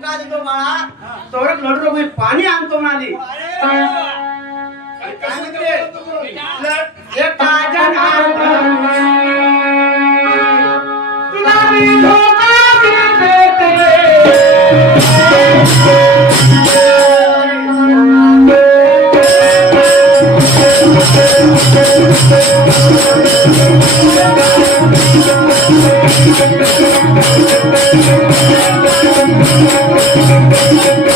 बाळा तोरच लढू नको, मी पाणी आणतो म्हणाली काय म्हणते? एक तुला मी धोका देते. Música